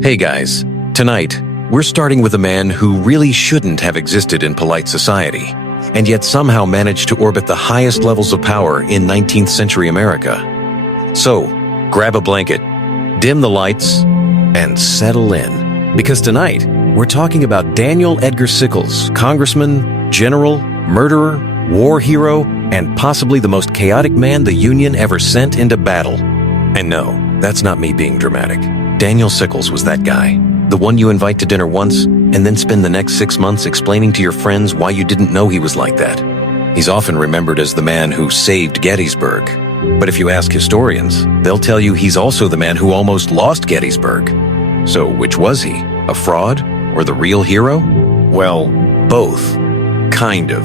Hey guys, tonight, we're starting with a man who really shouldn't have existed in polite society, and yet somehow managed to orbit the highest levels of power in 19th century America. So, grab a blanket, dim the lights, and settle in. Because tonight, we're talking about Daniel Edgar Sickles, congressman, general, murderer, war hero, and possibly the most chaotic man the Union ever sent into battle. And no, that's not me being dramatic. Daniel Sickles was that guy, the one you invite to dinner once and then spend the next 6 months explaining to your friends why you didn't know he was like that. He's often remembered as the man who saved Gettysburg. But if you ask historians, they'll tell you he's also the man who almost lost Gettysburg. So which was he, a fraud or the real hero? Well, both, kind of.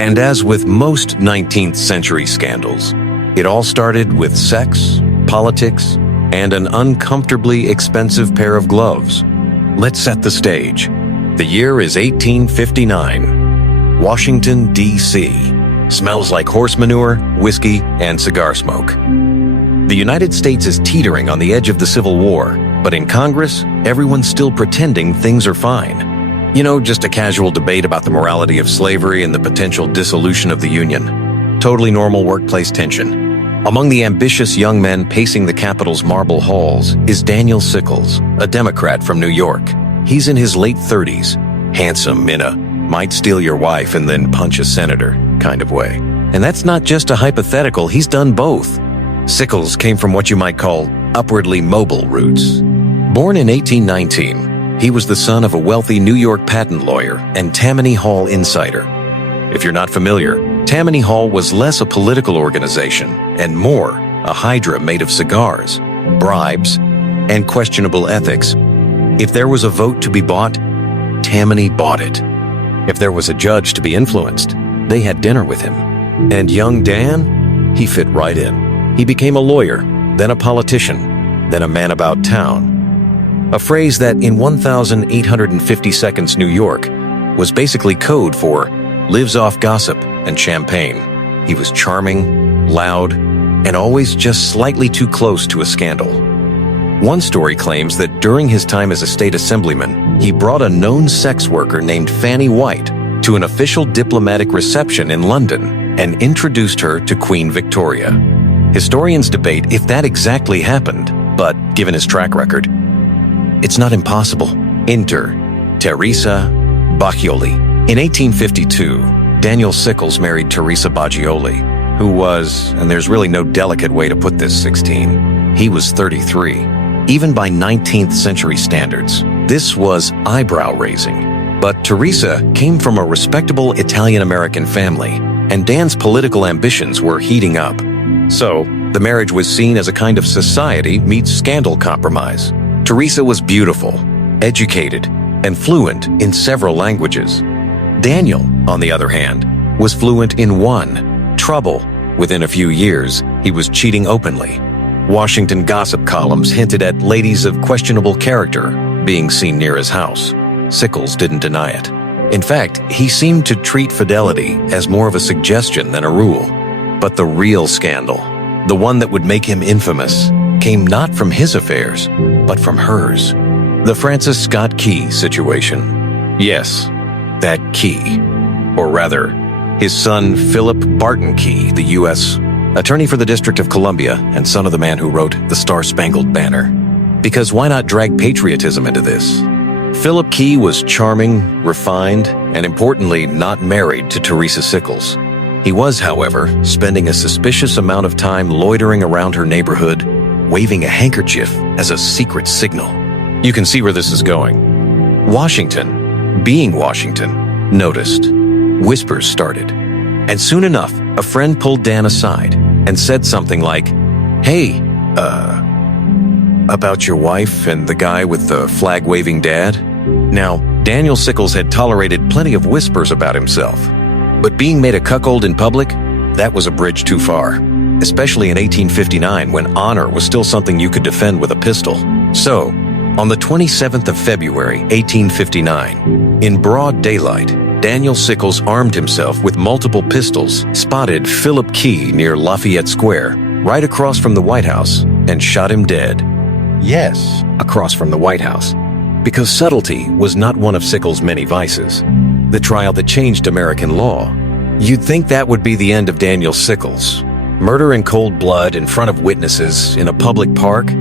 And as with most 19th century scandals, it all started with sex, politics, and an uncomfortably expensive pair of gloves. Let's set the stage. The year is 1859. Washington, D.C. Smells like horse manure, whiskey, and cigar smoke. The United States is teetering on the edge of the Civil War, but in Congress, everyone's still pretending things are fine. You know, just a casual debate about the morality of slavery and the potential dissolution of the Union. Totally normal workplace tension. Among the ambitious young men pacing the Capitol's marble halls is Daniel Sickles, a Democrat from New York. He's in his late 30s, handsome in a might steal your wife and then punch a senator kind of way. And that's not just a hypothetical, he's done both. Sickles came from what you might call upwardly mobile roots. Born in 1819, he was the son of a wealthy New York patent lawyer and Tammany Hall insider. If you're not familiar, Tammany Hall was less a political organization and more a hydra made of cigars, bribes, and questionable ethics. If there was a vote to be bought, Tammany bought it. If there was a judge to be influenced, they had dinner with him. And young Dan, he fit right in. He became a lawyer, then a politician, then a man about town. A phrase that in 1,850 seconds New York was basically code for lives off gossip and champagne. He was charming, loud, and always just slightly too close to a scandal. One story claims that during his time as a state assemblyman, he brought a known sex worker named Fanny White to an official diplomatic reception in London and introduced her to Queen Victoria. Historians debate if that exactly happened, but given his track record, it's not impossible. Enter Teresa Bagioli. In 1852, Daniel Sickles married Teresa Bagioli, who was, and there's really no delicate way to put this, 16. He was 33. Even by 19th century standards, this was eyebrow-raising. But Teresa came from a respectable Italian-American family, and Dan's political ambitions were heating up. So, the marriage was seen as a kind of society meets scandal compromise. Teresa was beautiful, educated, and fluent in several languages. Daniel, on the other hand, was fluent in one, trouble. Within a few years, he was cheating openly. Washington gossip columns hinted at ladies of questionable character being seen near his house. Sickles didn't deny it. In fact, he seemed to treat fidelity as more of a suggestion than a rule. But the real scandal, the one that would make him infamous, came not from his affairs, but from hers. The Francis Scott Key situation. Yes, that Key, or rather, his son Philip Barton Key, the U.S. Attorney for the District of Columbia and son of the man who wrote The Star-Spangled Banner. Because why not drag patriotism into this? Philip Key was charming, refined, and importantly, not married to Teresa Sickles. He was, however, spending a suspicious amount of time loitering around her neighborhood, waving a handkerchief as a secret signal. You can see where this is going. Washington, being Washington, noticed. Whispers started. And soon enough, a friend pulled Dan aside and said something like, "Hey, about your wife and the guy with the flag-waving dad?" Now, Daniel Sickles had tolerated plenty of whispers about himself. But being made a cuckold in public, that was a bridge too far. Especially in 1859, when honor was still something you could defend with a pistol. So, on the 27th of February, 1859, in broad daylight, Daniel Sickles armed himself with multiple pistols, spotted Philip Key near Lafayette Square, right across from the White House, and shot him dead. Yes, across from the White House. Because subtlety was not one of Sickles' many vices, the trial that changed American law. You'd think that would be the end of Daniel Sickles. Murder in cold blood in front of witnesses in a public park?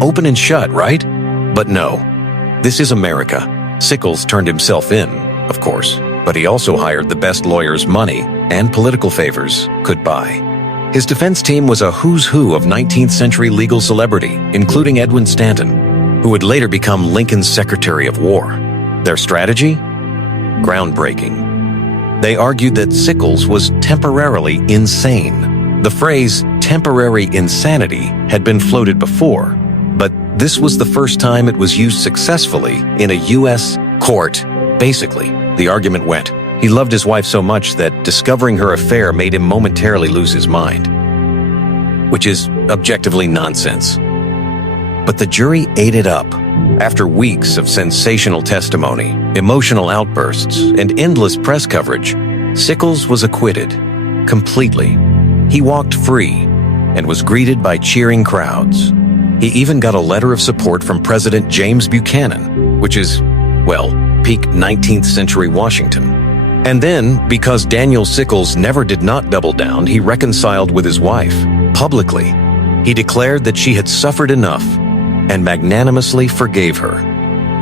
Open and shut, right? But no. This is America. Sickles turned himself in, of course, but he also hired the best lawyers money and political favors could buy. His defense team was a who's who of 19th century legal celebrity, including Edwin Stanton, who would later become Lincoln's Secretary of War. Their strategy? Groundbreaking. They argued that Sickles was temporarily insane. The phrase temporary insanity had been floated before, but this was the first time it was used successfully in a U.S. court. Basically, the argument went, he loved his wife so much that discovering her affair made him momentarily lose his mind. Which is objectively nonsense. But the jury ate it up. After weeks of sensational testimony, emotional outbursts, and endless press coverage, Sickles was acquitted. Completely. He walked free and was greeted by cheering crowds. He even got a letter of support from President James Buchanan, which is, well, peak 19th century Washington. And then, because Daniel Sickles never did not double down, he reconciled with his wife, publicly. He declared that she had suffered enough and magnanimously forgave her.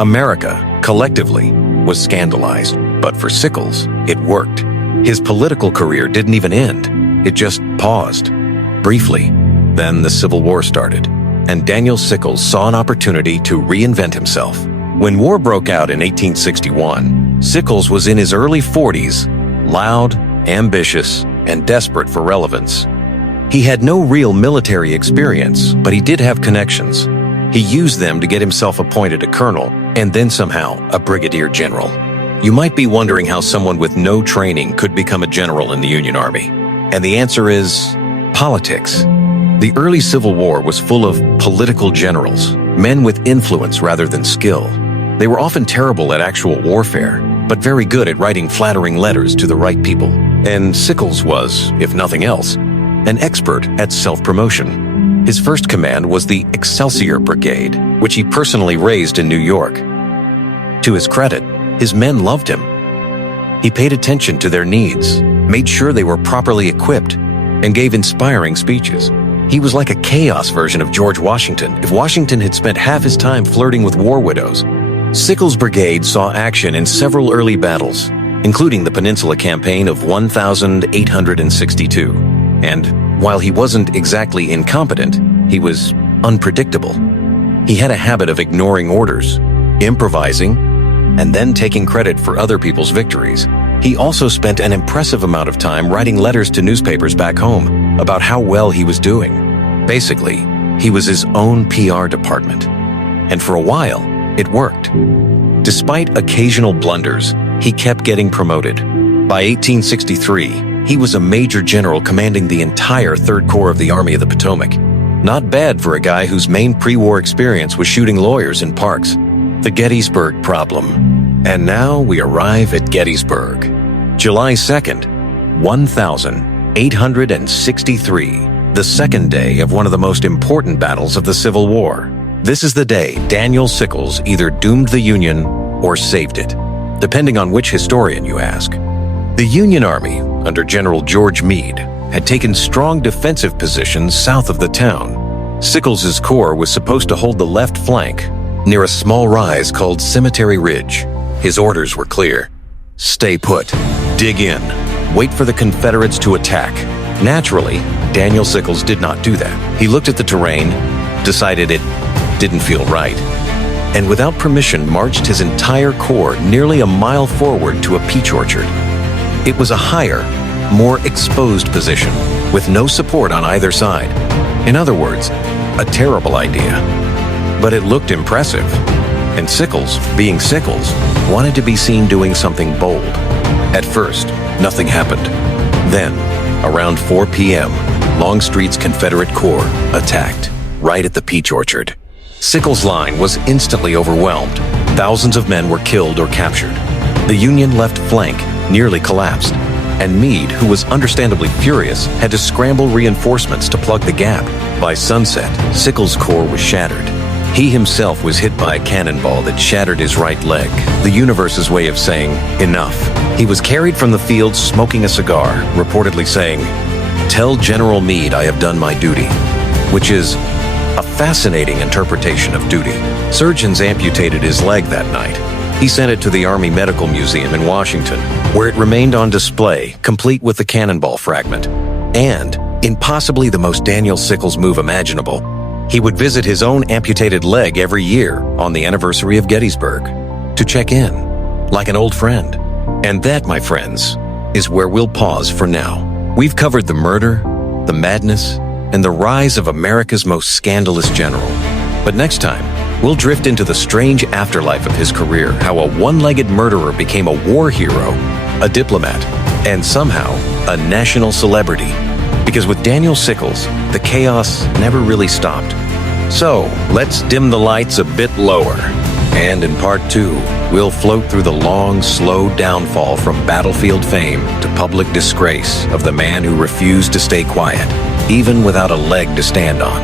America, collectively, was scandalized, but for Sickles, it worked. His political career didn't even end. It just paused. Briefly. Then the Civil War started, and Daniel Sickles saw an opportunity to reinvent himself. When war broke out in 1861, Sickles was in his early 40s, loud, ambitious, and desperate for relevance. He had no real military experience, but he did have connections. He used them to get himself appointed a colonel, and then somehow a brigadier general. You might be wondering how someone with no training could become a general in the Union Army. And the answer is politics. The early Civil War was full of political generals, men with influence rather than skill. They were often terrible at actual warfare, but very good at writing flattering letters to the right people. And Sickles was, if nothing else, an expert at self-promotion. His first command was the Excelsior Brigade, which he personally raised in New York. To his credit, his men loved him. He paid attention to their needs, made sure they were properly equipped, and gave inspiring speeches. He was like a chaos version of George Washington if Washington had spent half his time flirting with war widows. Sickles' brigade saw action in several early battles, including the Peninsula Campaign of 1862. And while he wasn't exactly incompetent, he was unpredictable. He had a habit of ignoring orders, improvising, and then taking credit for other people's victories. He also spent an impressive amount of time writing letters to newspapers back home about how well he was doing. Basically, he was his own PR department. And for a while, it worked. Despite occasional blunders, he kept getting promoted. By 1863, he was a major general commanding the entire Third Corps of the Army of the Potomac. Not bad for a guy whose main pre-war experience was shooting lawyers in parks. The Gettysburg problem. And now we arrive at Gettysburg. July 2nd, 1863, the second day of one of the most important battles of the Civil War. This is the day Daniel Sickles either doomed the Union or saved it, depending on which historian you ask. The Union Army, under General George Meade, had taken strong defensive positions south of the town. Sickles' corps was supposed to hold the left flank near a small rise called Cemetery Ridge. His orders were clear. Stay put. Dig in. Wait for the Confederates to attack. Naturally, Daniel Sickles did not do that. He looked at the terrain, decided it didn't feel right, and without permission marched his entire corps nearly a mile forward to a peach orchard. It was a higher, more exposed position, with no support on either side. In other words, a terrible idea. But it looked impressive, and Sickles, being Sickles, wanted to be seen doing something bold. At first, nothing happened. Then, around 4 p.m., Longstreet's Confederate Corps attacked, right at the peach orchard. Sickles' line was instantly overwhelmed. Thousands of men were killed or captured. The Union left flank nearly collapsed, and Meade, who was understandably furious, had to scramble reinforcements to plug the gap. By sunset, Sickles' corps was shattered. He himself was hit by a cannonball that shattered his right leg, the universe's way of saying, enough. He was carried from the field smoking a cigar, reportedly saying, "Tell General Meade I have done my duty," which is a fascinating interpretation of duty. Surgeons amputated his leg that night. He sent it to the Army Medical Museum in Washington, where it remained on display, complete with the cannonball fragment. And, in possibly the most Daniel Sickles move imaginable, he would visit his own amputated leg every year on the anniversary of Gettysburg to check in, like an old friend. And that, my friends, is where we'll pause for now. We've covered the murder, the madness, and the rise of America's most scandalous general. But next time, we'll drift into the strange afterlife of his career, how a one-legged murderer became a war hero, a diplomat, and somehow a national celebrity. Because with Daniel Sickles, the chaos never really stopped. So, let's dim the lights a bit lower. And in part 2, we'll float through the long, slow downfall from battlefield fame to public disgrace of the man who refused to stay quiet, even without a leg to stand on.